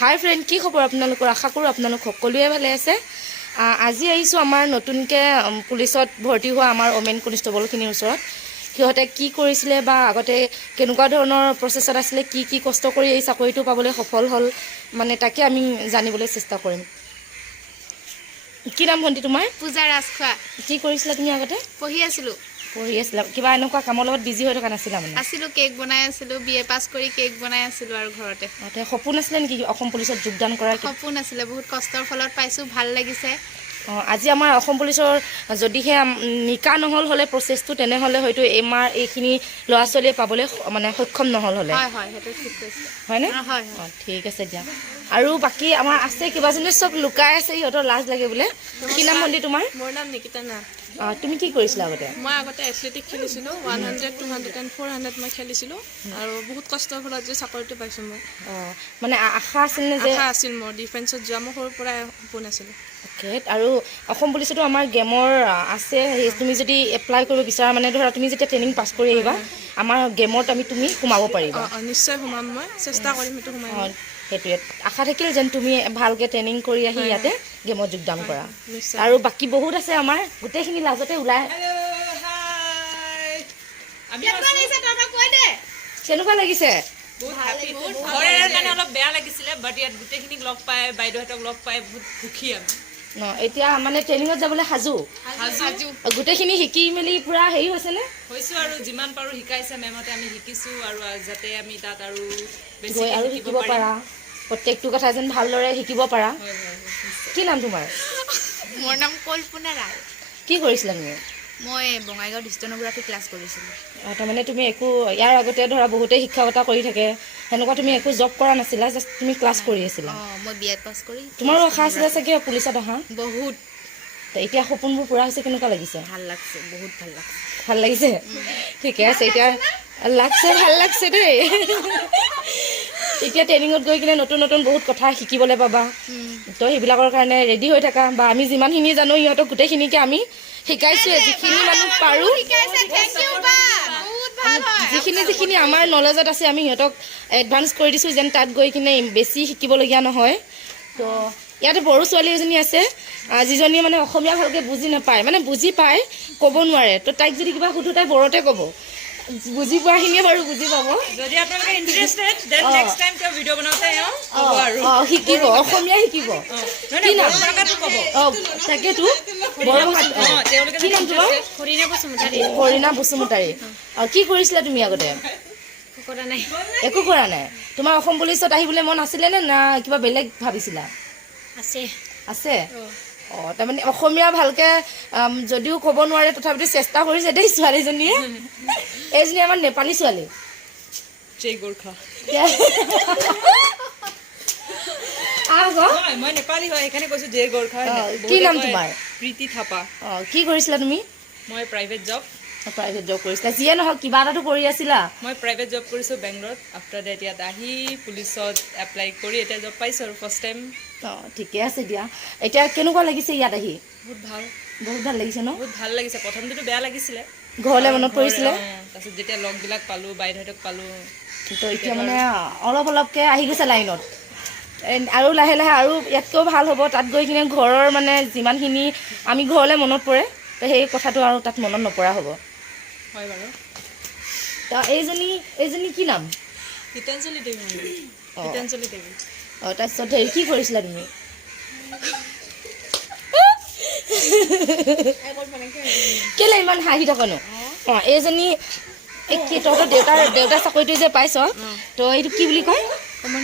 হাই friend, কি খবৰ আপোনালোকৰ? আশা কৰোঁ আপোনালোক সকলোৱে ভালে আছে। আজি আহিছোঁ আমাৰ নতুনকৈ পুলিচত ভৰ্তি হোৱা আমাৰ ওমেন কনষ্টেবলখিনিৰ ওচৰত। সিহঁতে কি কৰিছিলে বা আগতে কেনেকুৱা ধৰণৰ প্ৰচেছত আছিলে, কি কি কষ্ট কৰি এই চাকৰিটো পাবলৈ সফল হ'ল, মানে তাকে আমি জানিবলৈ চেষ্টা কৰিম। কি নাম ভণ্টি তোমাৰ? পূজা ৰাজখোৱা। কি কৰিছিলা তুমি আগতে? পঢ়ি আছিলোঁ। পঢ়ি আছিলা? কিবা এনেকুৱা কামৰ লগত বিজি হৈ থকা নাছিলা মানে? আছিলোঁ, কেক বনাই আছিলোঁ। BA পাছ কৰি কেক বনাই আছিলোঁ আৰু ঘৰতে। সপোন আছিলে নেকি অসম পুলিচত যোগদান কৰাৰ? সপোন আছিলে, বহুত কষ্টৰ ফলত পাইছোঁ, ভাল লাগিছে। আজি আমাৰ অসম পুলিচৰ যদিহে নিকা নহ'ল হ'লে প্ৰচেছটো, তেনেহ'লে হয়তো আমাৰ এইখিনি ল'ৰা ছোৱালীয়ে পাবলৈ মানে সক্ষম নহ'ল হ'লে। হয় হয়, সেইটো ঠিক কৈছে। হয়নে? হয়। ঠিক আছে দিয়া। আৰু বাকী আমাৰ আছে কেইবাজনী, চব লুকাই আছে, সিহঁতৰ লাজ লাগে বোলে। কি নাম ভণ্টি তোমাৰ? মোৰ নাম নিকিতা নাথ। তুমি কি কৰিছিলা আগতে? মই আগতে এথলেটিক খেলিছিলোঁ, 100, 200 and 400 মই খেলিছিলোঁ আৰু বহুত কষ্টৰ ফলত যে চাকৰিটো পাইছোঁ মই। মানে আশা আছিল নে? যে আশা আছিল মোৰ ডিফেন্সত যোৱা, মোৰ সৰুৰ পৰাই সপোন আছিলে। আৰু অসম পুলিচতো আমাৰ গেমৰ আছে। তুমি যদি এপ্লাই কৰিব বিচাৰা, মানে ধৰা তুমি যেতিয়া ট্ৰেইনিং পাছ কৰি আহিবা, আমাৰ গেমত তুমি সোমাব পাৰিবা। নিশ্চয় সোমাম, মই চেষ্টা কৰিম সেইটো সোমাই। সেইটোৱে আশা থাকিল যেন তুমি ভালকৈ ট্ৰেইনিং কৰি আহি ইয়াতে গেমত যোগদান কৰা। নিশ্চয়। আৰু বাকী বহুত আছে আমাৰ, গোটেইখিনি লাজতে ওলাই। কেনেকুৱা লাগিছে? অলপ বেয়া লাগিছিলে, বাট ইয়াত গোটেইখিনিক লগ পাই, বাইদেউহঁতক লগ পাই বহুত সুখী আমি। এতিয়া মানে ট্ৰেইনিঙত যাবলৈ সাজু? গোটেইখিনি শিকি মেলি পুৰা হেৰি হৈছেনে? হৈছোঁ আৰু যিমান পাৰোঁ শিকাইছে মেমহঁতে, আমি শিকিছোঁ আৰু যাতে আমি তাত আৰু গৈ আৰু শিকিব পাৰা, প্ৰত্যেকটো কথা যেন ভালদৰে শিকিব পাৰা। কি নাম তোমাৰ? মোৰ নাম কল্পনা ৰায়। কি কৰিছিলা তুমি? মই বঙাইগাঁৱত হিষ্ট'নোগ্ৰাফী ক্লাছ কৰিছিলোঁ। তাৰমানে তুমি একো ইয়াৰ আগতে ধৰা বহুতেই শিক্ষকতা কৰি থাকে, সেনেকুৱা তুমি একো জব কৰা নাছিলা, জাষ্ট তুমি ক্লাছ কৰি আছিলা? মই BA পাছ কৰি। তোমাৰো আশা আছিলে চাগে পুলিচত অহা? বহুত। এতিয়া সপোনবোৰ পূৰা হৈছে, কেনেকুৱা লাগিছে? ভাল লাগছে, বহুত ভাল লাগছে। ভাল লাগিছে? ঠিকে আছে। এতিয়া লাগছে, ভাল লাগছে দেই। এতিয়া ট্ৰেইনিঙত গৈ কিনে নতুন নতুন বহুত কথা শিকিবলৈ পাবা। তো সেইবিলাকৰ কাৰণে ৰেডি হৈ থাকা, বা আমি যিমানখিনি জানো সিহঁতক গোটেইখিনিকে আমি শিকাইছোৱে, যিখিনি মানুহ পাৰোঁ, যিখিনি আমাৰ নলেজত আছে আমি সিহঁতক এডভান্স কৰি দিছোঁ, যেন তাত গৈ কিনে বেছি শিকিবলগীয়া নহয়। তো ইয়াতে বড়ো ছোৱালী এজনী আছে, যিজনীয়ে মানে অসমীয়া ভালকৈ বুজি নাপায়, মানে বুজি পায়, ক'ব নোৱাৰে। তো তাইক যদি কিবা সুধো, তাই বড়োতে ক'ব। বুজি পোৱাখিনিয়ে বাৰু বুজি পাব। যদি আপোনালোকে ইণ্টাৰেষ্টেড, দেন নেক্সট টাইম তেওঁ ভিডিঅ' বনাওঁতে ক'ব আৰু শিকিব, অসমীয়া শিকিব। কি নাম? তাকেতো বড়ো ভাষা। কি নাম তোমাৰ? কৰিণা বসুমতাৰী। কি কৰিছিলা তুমি আগতে? একো কৰা নাই। তোমাৰ অসম পুলিচত আহিবলৈ মন আছিলে নে, না কিবা বেলেগ ভাবিছিলা? আছে। তাৰমানে অসমীয়া ভালকৈ যদিও ক'ব নোৱাৰে, তথাপিতো চেষ্টা কৰিছে দেই ছোৱালীজনীয়ে। এইজনী আমাৰ নেপালী ছোৱালী। জয় গোৰ্খা। মই নেপালী হয়, সেইকাৰণে কৈছোঁ জয় গোৰ্খা। কি নাম তোমাৰ? প্ৰীতি থাপা। কি কৰিছিলা তুমি? মই প্ৰাইভেট জব কৰিছিলা? যিয়ে নহওক কিবা এটাতো কৰি আছিলা। মই প্ৰাইভেট জব কৰিছোঁ বেংগলত। আফটাৰ ডেট ইয়াত আহি পুলিচত এপ্লাই কৰি এতিয়া জব পাইছোঁ আৰু ফাৰ্ষ্ট টাইম। ঠিকে আছে দিয়া। এতিয়া কেনেকুৱা লাগিছে ইয়াত আহি? বহুত ভাল। বহুত ভাল লাগিছে ন? বহুত ভাল লাগিছে। প্ৰথমটোতো বেয়া লাগিছিলে, ঘৰলৈ মনত পৰিছিলে। তাৰপিছত যেতিয়া লগবিলাক পালোঁ, বাইদেউহঁতক পালোঁ, তো এতিয়া মানে অলপ অলপকৈ আহি গৈছে লাইনত। আৰু লাহে লাহে আৰু ইয়াতকৈও ভাল হ'ব। তাত গৈ কিনে ঘৰৰ মানে যিমানখিনি আমি ঘৰলৈ মনত পৰে, তো সেই কথাটো আৰু তাত মনত নপৰা হ'ব। হয় বাৰু। এইজনী কি নাম? গীতাঞ্জলি দেৱী। গীতাঞ্জলি দেৱী। তাৰপিছত হেৰি কি কৰিছিলা তুমি? কেলে ইমান হাঁহি থাকনো? এইজনী কি তহঁতৰ দেউতাৰ চাকৰিটো যে পাইছ, তো এইটো কি বুলি কয়? মোৰ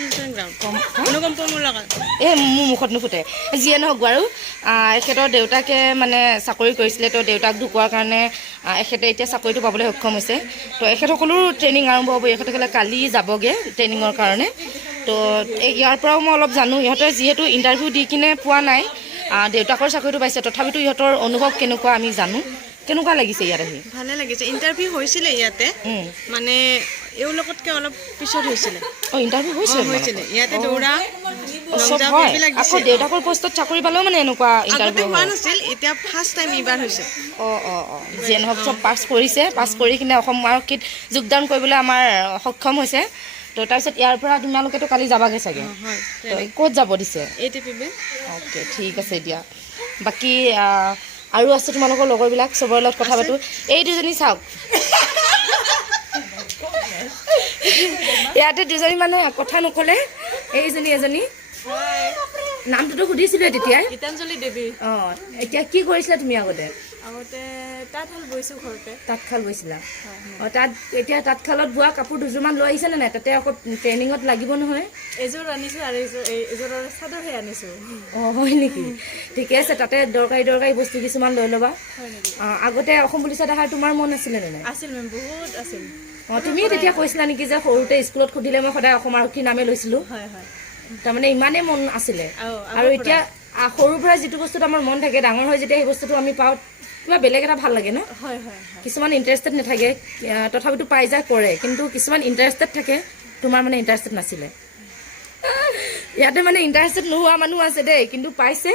মুখত নুফুটে। যিয়ে নহওক বাৰু, এখেতৰ দেউতাকে মানে চাকৰি কৰিছিলে। তো দেউতাক ঢুকোৱাৰ কাৰণে এখেতে এতিয়া চাকৰিটো পাবলৈ সক্ষম হৈছে। তো এখেতসকলো ট্ৰেইনিং আৰম্ভ হ'ব। এখেতসকলে কালি যাবগৈ ট্ৰেইনিঙৰ কাৰণে। তো ইয়াৰ পৰাও মই অলপ জানো, ইহঁতে যিহেতু ইণ্টাৰভিউ দি কিনে পোৱা নাই, দেউতাকৰ চাকৰিটো পাইছে, তথাপিতো ইহঁতৰ অনুভৱ কেনেকুৱা আমি জানো। কেনেকুৱা লাগিছে ইয়াত আহি? ভালে লাগিছে। ইণ্টাৰভিউ হৈছিলে ইয়াতে, মানে এওঁলোকতকৈ অলপ পিছত হৈছিলে। ইণ্টাৰভিউ হৈছিলে ইয়াতে দৌৰা, আকৌ দেউতাকৰ পোষ্টত চাকৰি পালেও মানে এনেকুৱা ইণ্টাৰভিউ হোৱা নাছিল, এতিয়া ফাৰ্ষ্ট টাইম এইবাৰ হৈছে। যিয়ে নহওক চব পাছ কৰিছে, পাছ কৰি কিনে অসম আৰক্ষীত যোগদান কৰিবলৈ আমাৰ সক্ষম হৈছে। তো তাৰপিছত ইয়াৰ পৰা তোমালোকেতো কালি যাবাগৈ চাগে হয় তো ক'ত যাব দিছে ATPB অ'কে ঠিক আছে দিয়া বাকী আৰু আছে তোমালোকৰ লগৰবিলাক চবৰে লগত কথা পাতোঁ এই দুজনী চাওক ইয়াতে দুজনী মানে কথা নক'লে এইজনী এজনী নামটোতো সুধিছিলোঁ তেতিয়াই গীতাঞ্জলি দেৱী অঁ এতিয়া কি কৰিছিলা তুমি আগতে আগতে তাঁতশাল বৈছোঁ ঘৰতে তাঁতশাল বৈছিলা অঁ তাত এতিয়া তাঁতশালত বোৱা কাপোৰ দুযোৰমান লৈ আহিছেনে নাই তাতে আকৌ ট্ৰেইনিঙত লাগিব নহয় এযোৰ আনিছোঁ আৰু এযোৰৰ চাদৰহে আনিছোঁ অঁ হয় নেকি ঠিকে আছে তাতে দৰকাৰী বস্তু কিছুমান লৈ ল'বা আগতে অসম পুলিচত অহাৰ তোমাৰ মন আছিলে নে নাই আছিল মেম বহুত আছিল অঁ তুমিও তেতিয়া কৈছিলা নেকি যে সৰুতে স্কুলত সুধিলে মই সদায় অসম আৰক্ষীৰ নামে লৈছিলোঁ হয় হয় তাৰমানে ইমানেই মন আছিলে আৰু এতিয়া সৰুৰ পৰা যিটো বস্তুত আমাৰ মন থাকে ডাঙৰ হৈ যেতিয়া সেই বস্তুটো আমি পাওঁ কিবা বেলেগ এটা ভাল লাগে ন হয় হয় কিছুমান ইণ্টাৰেষ্টেড নাথাকে তথাপিতো পাই যায় কৰে কিন্তু কিছুমান ইণ্টাৰেষ্টেড থাকে তোমাৰ মানে ইণ্টাৰেষ্টেড নাছিলে ইয়াতে মানে ইণ্টাৰেষ্টেড নোহোৱা মানুহ আছে দেই কিন্তু পাইছে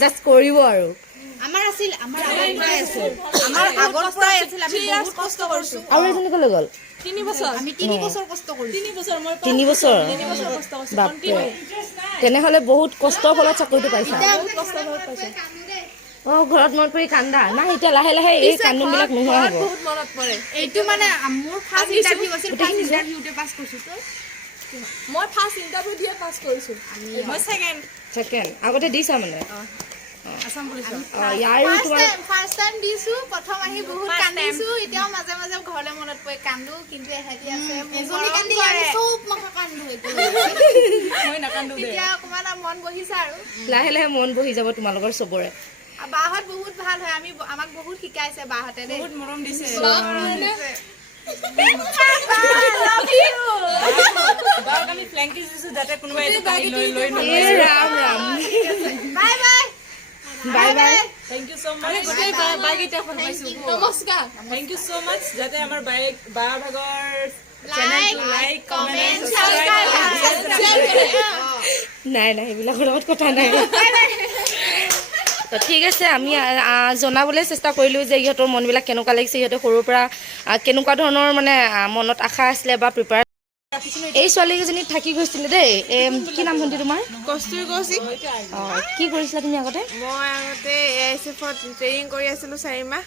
জাষ্ট কৰিব আৰু আমাৰ আছিল আমাৰ আগৰ পৰাই আছিল আমি বহুত কষ্ট কৰিছো আৰু এজনী ক'লৈ গ'ল 3 বছৰ আমি 3 বছৰ কষ্ট কৰিছো 3 বছৰ মই 3 বছৰ কষ্ট কৰিছোঁ বাপৰে তেনেহ'লে বহুত কষ্টৰ ফলত চাকৰিটো পাইছা বহুত কষ্ট বহুত পাইছোঁ অঁ ঘৰত মনত পৰি কান্দা নাই এতিয়া লাহে লাহে এই কান্দোনবিলাক নোহোৱা হ'ব বহুত মনত পৰে এইটো মানে মোৰ ফাৰ্ষ্ট ইন্টাৰভিউ আছিল ফাৰ্ষ্ট ইন্টাৰভিউতে পাছ কৰিছো তো মই ফাৰ্ষ্ট ইণ্টাৰভিউ দিয়ে পাছ কৰিছোঁ মই ছেকেণ্ড আগতে দিছা মানে আছাম পুলিচত ইয়াৰো তোমাৰ ফাৰ্ষ্ট টাইম দিছো প্ৰথম আহি বহুত কান্দিছো এতিয়াও মাজে মাজে ঘৰলে মনত পৰি কান্দো কিন্তু এহেতি আছে এজনী কান্দিলে আমি চব মাখা কান্দো এইটো মই নাকান্দো দে এতিয়া অকমান মন বহিছে আৰু লাহে লাহে মন বহি যাব তোমালোকৰ চবৰে বাহঁত বহুত ভাল হয় আমি আমাক বহুত শিকাইছে বাহঁতে দেই বহুত মৰম দিছে বাক আমি ফ্লেংকিছ দিছোঁ যাতে কোনোবাই এইটো কাঢ়ি লৈ Ram Ram bye bye bye bye thank you so' much গোটেই বাইকেইটা ভাল পাইছোঁ নমস্কাৰ থেংক ইউ ছ' মাছ যাতে আমাৰ বা ভাগৰ চেনেলটো লাইক কমেণ্ট নাই নাই সেইবিলাকৰ লগত কথা নাই তো ঠিক আছে আমি জনাবলৈ চেষ্টা কৰিলোঁ যে ইহঁতৰ মনবিলাক কেনেকুৱা লাগিছে ইহঁতে সৰুৰ পৰা কেনেকুৱা ধৰণৰ মানে মনত আশা আছিলে বা প্ৰিপেয়াৰ এই ছোৱালীকেইজনী থাকি গৈছিলে দেই কি নাম ভণ্টি তোমাৰ কস্তুৰী কৌশিক অঁ কি কৰিছিলা তুমি আগতে মই আগতে AISFত ট্ৰেইনিং কৰি আছিলোঁ 4 মাহ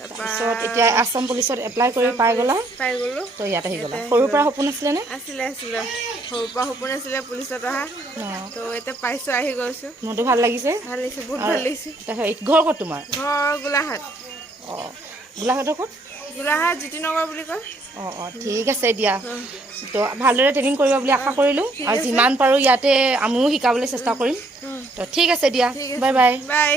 তাৰপিছত এতিয়া আছাম পুলিচত এপ্লাই কৰি পাই গ'লা পাই গ'লোঁ তো ইয়াত আহি গ'লা সৰুৰ পৰা সপোন আছিলে নে আছিলে সৰুৰ পৰা সপোন আছিলে পুলিচত অহা তো এতিয়া পাইছোঁ আহি গৈছোঁ মনটো ভাল লাগিছে ভাল লাগিছে বহুত ভাল লাগিছে ঘৰ ক'ত তোমাৰ ঘৰ গোলাঘাট অঁ গোলাঘাটৰ ক'ত গোলাঘাট জ্যোতিনগৰ বুলি কয় অঁ অঁ ঠিক আছে দিয়া তো ভালদৰে ট্ৰেইনিং কৰিবা বুলি আশা কৰিলোঁ আৰু যিমান পাৰোঁ ইয়াতে আমিও শিকাবলৈ চেষ্টা কৰিম তো ঠিক আছে দিয়া বাই বাই বাই